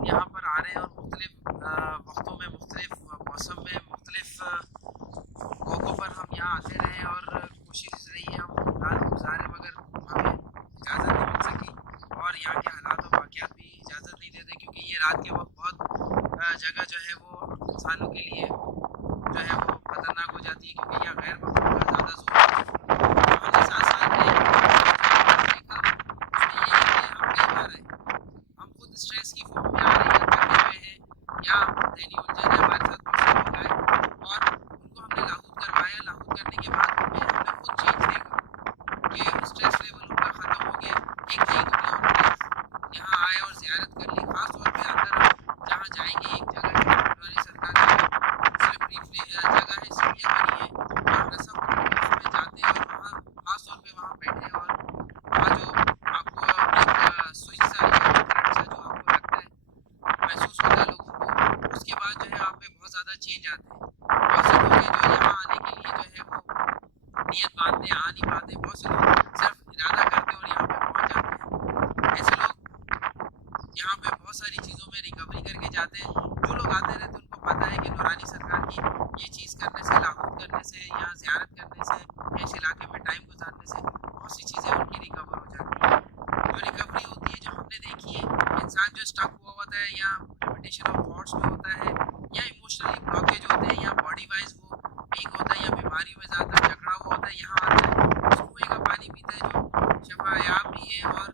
हम यहाँ पर आ रहे हैं और मुख्तलिफ वक्तों में, मुख्तलिफ मौसम में, मुख्तलिफ मौक़ों पर हम यहाँ आते रहे और कोशिश रही है हम रात गुजारें, मगर हमें इजाज़त नहीं मिल सकी और यहाँ के हालात और वाक़यात भी इजाज़त नहीं देते, क्योंकि ये रात के वक्त बहुत जगह जो है वो इंसानों के लिए जो है वो ख़तरनाक हो जाती है, क्योंकि यहाँ गैर मुल्कियों का ज़्यादा जोर है। तो हमने 7 साल में देखा उसमें ये है कि हम कई बार आए, हम खुद स्ट्रेस की फॉर्म में आ रहे हैं, थके हुए हैं, या ज़हनी उलझन है, हमारे साथ बहुत से लोग आए और उनको हमने लाहूद करवाया। लाहूद करने के बाद हमने खुद चेंज देखा कि स्ट्रेस लेवल उनका ख़त्म हो गया। एक नई दुनिया उन्होंने यहाँ आए और ज़ियारत कर ली। ख़ास तौर पे अंदर हम जहाँ जाएंगे, एक जगह है नूरानी सरकार की स्लिपरी जगह है, सीढ़ियाँ बनी है और रस्सा उसमें जाते हैं और वहाँ ख़ास तौर पे वहाँ बैठे और वहाँ जो आपको एक स्विच सा या करंट सा जो आपको लगता है, महसूस होता है लोगों को, उसके बाद जो है आप में बहुत ज़्यादा चेंज आते हैं। बहुत से लोग हैं जो यहाँ आने के लिए जो है वो नियत बांधते हैं, आ नहीं पाते। बहुत से लोग सिर्फ इरादा करते हैं और यहाँ पे पहुँच जाते हैं। ऐसे लोग यहाँ पे बहुत सारी चीज़ों में रिकवरी करके जाते हैं। जो लोग आते रहते हैं उनको पता है कि नूरानी सरकार की ये चीज़ करने से, लाहौद करने से, यहाँ ज़ियारत करने से, इस इलाके में टाइम गुजारने से बहुत सी चीज़ें उनकी रिकवर हो जाती हैं। जो रिकवरी होती है, जो हमने देखी है, इंसान जो स्टक हुआ होता है या लिमिटेशन ऑफ थॉट्स में होता है या इमोशनली ब्लॉकेज होते हैं या बॉडी वाइज वो वीक होता है या बीमारी में ज़्यादा जकड़ा हुआ होता है, यहाँ आता है उस कुएँ का पानी पीता है जो शफायाब भी है और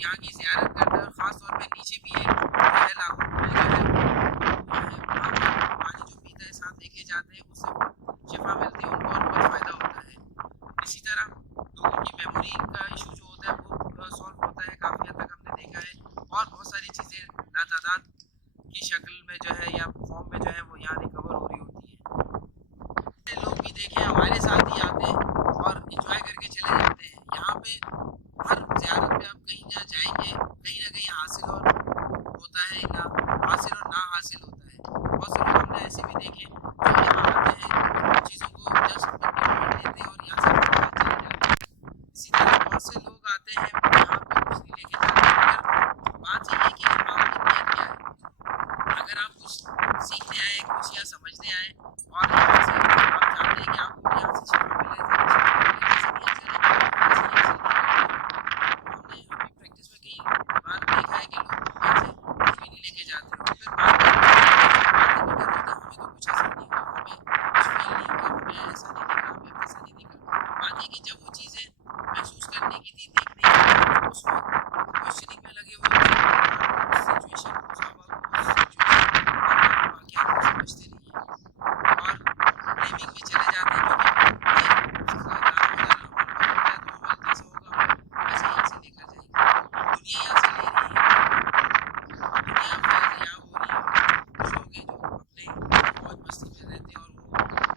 यहाँ की ज़ियारत करता है। और ख़ास तौर पे नीचे भी एक जो है लाहौर में जो है कुआँ है, वहाँ पर पानी जो पीता है साथ लेके जाते हैं, उससे बहुत शिफा मिलती है उनको और बहुत फ़ायदा होता है। इसी तरह लोगों की मेमोरी का इशू जो होता है वो सॉल्व होता है काफ़ी हद तक, हमने देखा है। और बहुत सारी चीज़ें लातादाद की शक्ल में जो है या फॉर्म में जो है वो यहाँ रिकवर हो रही होती है। लोग भी देखें हमारे साथ ही आते हैं और इंजॉय करके चले जाते हैं। यहाँ पे हर ज़ियारत पे आप कहीं ना जाएंगे, कहीं ना कहीं हासिल और होता है, ना हासिल और ना हासिल होता है। बहुत से लोग हमने ऐसे भी देखे जो यहाँ आते हैं, चीज़ों को जस्ट पॉइंट लेते हैं और यहाँ से चले जाते हैं। इसी तरह बहुत से लोग आते हैं यहाँ पे कुछ नहीं लेके जाते, मगर बात ये है कि आपकी नीयत क्या है। अगर आप कुछ सीखने आए, कुछ या समझने आए और यहाँ से आप चाहते हैं कि आपको यहाँ से शिक्षा मिले, हमने अपनी प्रैक्टिस में कई बार देखा है कि लोग यहाँ से कुछ भी नहीं लेके जाते और फिर बाद में बातें भी करते हैं, हमें तो कुछ असर नहीं हुआ, हमें कुछ फील नहीं हुआ, हमें ऐसा नहीं दिखा, हमें वैसा नहीं दिखा। बात ये कि जब वो चीज़ें महसूस करने की थी, देखने की थी, उस वक्त क्वेश्चनिंग में लगे हुए थे, सिचुएशन को वाक़यात को समझते नहीं है और ब्लेमिंग में चले जाते हैं, क्योंकि ये दारोमदार हमारे पर होता है तो अमल जैसा होगा हम वैसे यहाँ से लेकर जाएंगे। दुनिया यहाँ से ले रही है, दुनिया फैज़याब हो रही है, कुछ लोग हैं जो अपने मौज मस्ती में रहते हैं और वो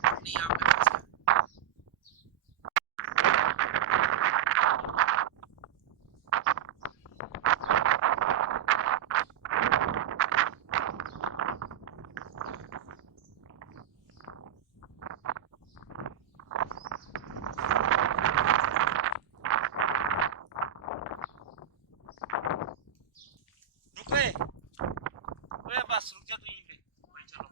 अपने यहाँ पे फंस गए। रुक गए, बस रुक जा तू यहीं पे, भाई चलो।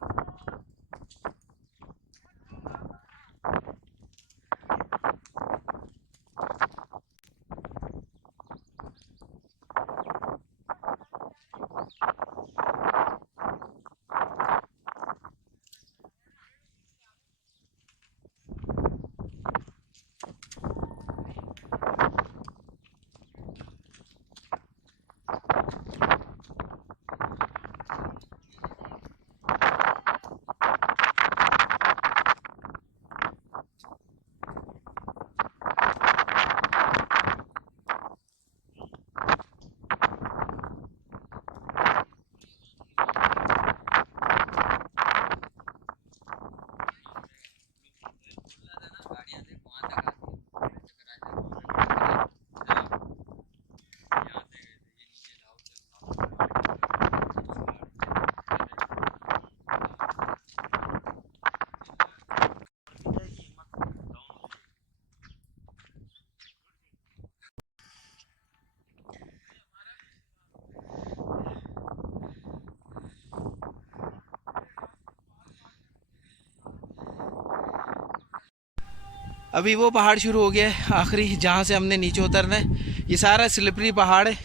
अभी वो पहाड़ शुरू हो गया है आखिरी, जहाँ से हमने नीचे उतरना है। ये सारा स्लिपरी पहाड़ है,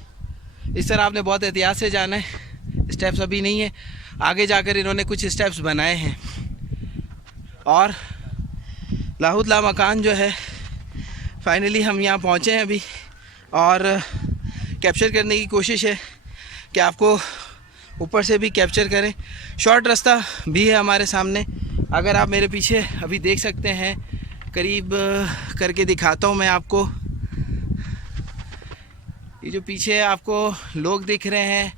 इस तरह आपने बहुत एहतियात से जाना है। स्टेप्स अभी नहीं है, आगे जाकर इन्होंने कुछ स्टेप्स बनाए हैं। और लाहुद ला मकान जो है, फाइनली हम यहाँ पहुँचे हैं अभी, और कैप्चर करने की कोशिश है कि आपको ऊपर से भी कैप्चर करें। शॉर्ट रास्ता भी है हमारे सामने, अगर आप मेरे पीछे अभी देख सकते हैं, करीब करके दिखाता हूँ मैं आपको। ये जो पीछे आपको लोग दिख रहे हैं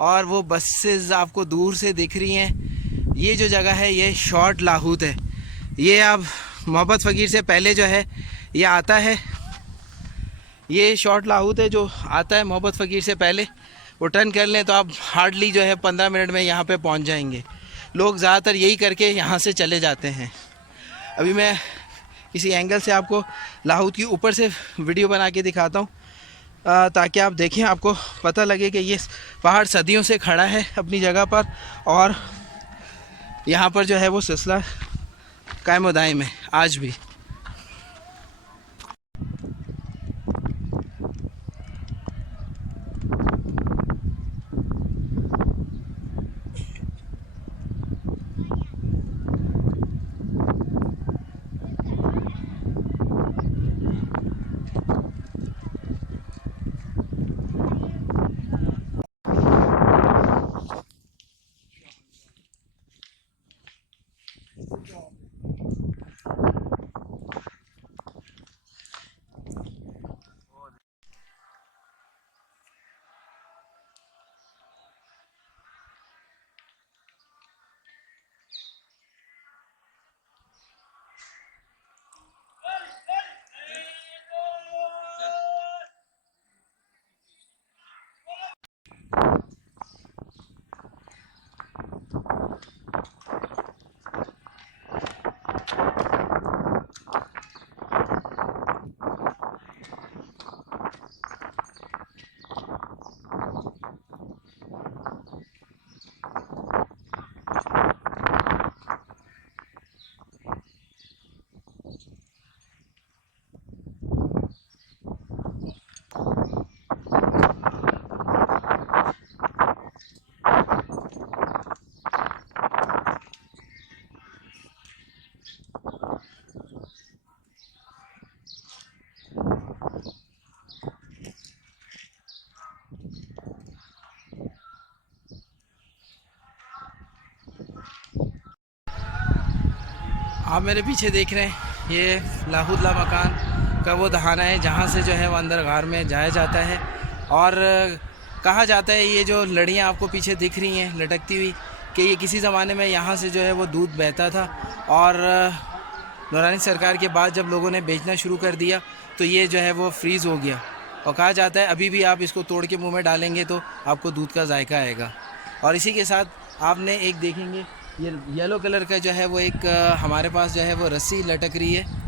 और वो बसेस आपको दूर से दिख रही हैं, ये जो जगह है ये शॉर्ट लाहौद है। ये आप मोहब्बत फ़कीर से पहले जो है ये आता है, ये शॉर्ट लाहौद है जो आता है मोहब्बत फ़कीर से पहले। वो टर्न कर लें तो आप हार्डली जो है 15 मिनट में यहाँ पे पहुँच जाएंगे। लोग ज़्यादातर यही करके यहाँ से चले जाते हैं। अभी मैं किसी एंगल से आपको लाहौद की ऊपर से वीडियो बना के दिखाता हूँ, ताकि आप देखें, आपको पता लगे कि ये पहाड़ सदियों से खड़ा है अपनी जगह पर, और यहाँ पर जो है वो सिलसिला कायम दायम है आज भी। आप मेरे पीछे देख रहे हैं, ये लाहौद ला मकान का वो दहाना है जहाँ से जो है वो अंदर गार में जाया जाता है। और कहा जाता है ये जो लड़ियाँ आपको पीछे दिख रही हैं लटकती हुई, कि ये किसी ज़माने में यहाँ से जो है वो दूध बहता था, और नूरानी सरकार के बाद जब लोगों ने बेचना शुरू कर दिया तो ये जो है वो फ्रीज़ हो गया। और कहा जाता है अभी भी आप इसको तोड़ के मुँह में डालेंगे तो आपको दूध का जायका आएगा। और इसी के साथ आपने एक देखेंगे, ये येलो कलर का जो है वो एक हमारे पास जो है वो रस्सी लटक रही है।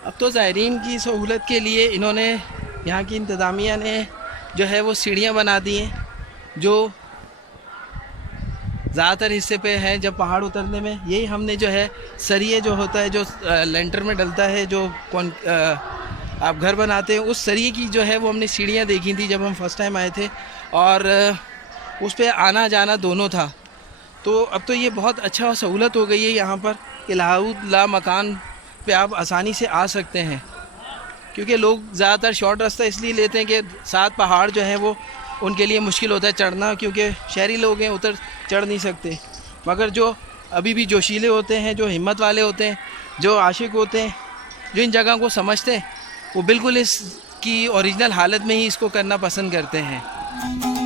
अब तो ज़ायरीन की सहूलत के लिए इन्होंने, यहाँ की इंतज़ामिया ने जो है वो सीढ़ियाँ बना दी हैं, जो ज़्यादातर हिस्से पे है। जब पहाड़ उतरने में यही हमने जो है सरिये जो होता है, जो लेंटर में डलता है, जो आप घर बनाते हैं, उस सरिये की जो है वो हमने सीढ़ियाँ देखी थी जब हम फर्स्ट टाइम आए थे, और उस पर आना जाना दोनों था। तो अब तो ये बहुत अच्छा सहूलत हो गई है यहाँ पर कि लाहौद ला मकान पे आप आसानी से आ सकते हैं, क्योंकि लोग ज़्यादातर शॉर्ट रास्ता इसलिए लेते हैं कि साथ पहाड़ जो है वो उनके लिए मुश्किल होता है चढ़ना, क्योंकि शहरी लोग हैं उतर चढ़ नहीं सकते। मगर जो अभी भी जोशीले होते हैं, जो हिम्मत वाले होते हैं, जो आशिक होते हैं, जो इन जगह को समझते हैं, वो बिल्कुल इसकी ओरिजिनल हालत में ही इसको करना पसंद करते हैं।